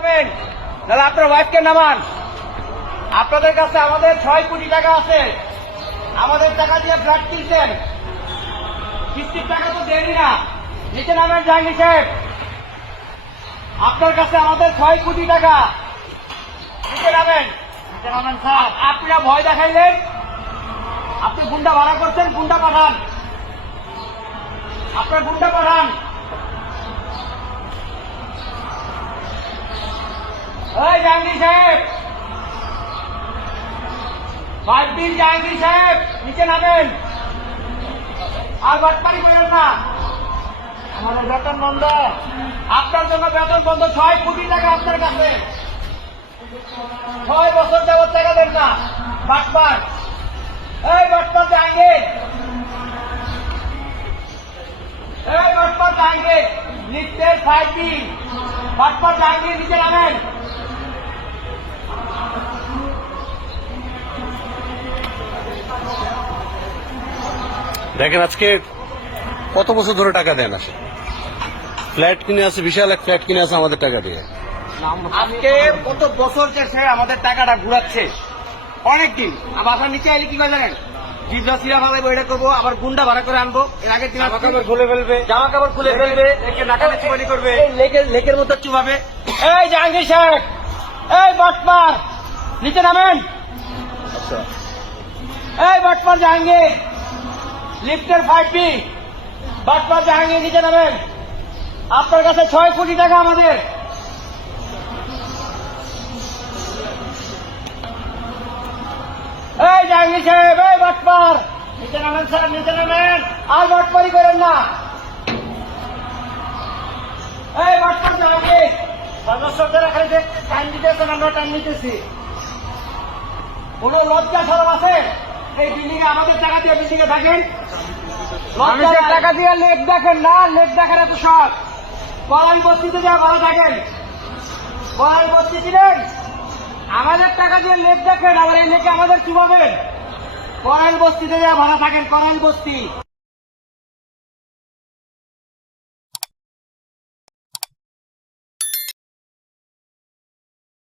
তাহলে আপনার ওয়াইফকে নামান। আপনাদের কাছে আমাদের 6 কোটি টাকা আছে, আমাদের টাকা দিয়ে ফ্ল্যাট কিনছেন, কিস্তির টাকা তো দেয়নি না। নিচে নামেন জাহাঙ্গীর সাহেব, আপনার কাছে আমাদের 6 কোটি টাকা। নিচে নামেন স্যার। আপনারা ভয় দেখাইলেন, আপনি গুন্ডা ভাড়া করছেন, গুন্ডা পাঠান, আপনার গুন্ডা পাঠান। এই জাহাঙ্গীর সাহেব, 5 দিন জাহাঙ্গীর সাহেব, নিচে নামেন। আর বাটপানি করেন না, আমাদের বেতন বন্ধ, আপনার জন্য বেতন বন্ধ। 6 কোটি টাকা আপনার কাছে, 6 বছর যাবত টাকা দেন না, বাটপার। এই বাটপার জাহাঙ্গীর, এই বাটপার জাহাঙ্গীর, লিফটের 5 দিন, বাটপার জাহাঙ্গীর, নিচে নামেন। দেখেন আজকে কত বছর ধরে টাকা দেন আসে, ফ্ল্যাট কিনে আছে, বিশাল এক ফ্ল্যাট কিনে আছে আমাদের টাকা দিয়ে। আজকে কত বছর সে আমাদের টাকাটা ঘুরাচ্ছে, অনেকদিন। বাসার নিচে এলে কি করে জানেন, জিভরা সিরা ভাবে বইটা করবো, আবার গুন্ডা ভাড়া করে আনবো। এর আগের দিন খুলে ফেলবে, জামা কাপড় খুলে ফেলবে, নাকালে চুবানি করবে, লেকের মতো চুবাবে। এই জাহাঙ্গীর সাহেব, এই বাটপার, নিচে নামেন। এই বাটপার জাহাঙ্গীর, লিফটের 5 দিন, বাটপার জাহাঙ্গীর, নিচে নামেন। আপনার কাছে 6 কোটি টাকা আমাদের। এই জাহাঙ্গীর সাহেব, এই বাটপার, নিচে নামেন স্যার, নিচে নামেন। আর বাটপারি করেন না। এই বাটপার জাহাঙ্গীর, সদস্যদের এখানে যে টাইম দিতেছেন, আমরা টাইম নিতেছি। কোন লজ্জা সরব আছে? এই বিল্ডিং এ আমাদের টাকা দিয়ে বিল্ডিং এ থাকেন, আমাদের টাকা দিয়ে লেক দেখেন না, লেক দেখার এত শখ। কলাই বস্তিতে যা ভালো থাকেন, কলাই বস্তি ছিলেন, আমাদের টাকা দিয়ে লেক দেখেন, আবার এই লেকে আমাদের চুবাবেন। করাইল বস্তিতে যা ভাড়া থাকেন, করাইল বস্তি।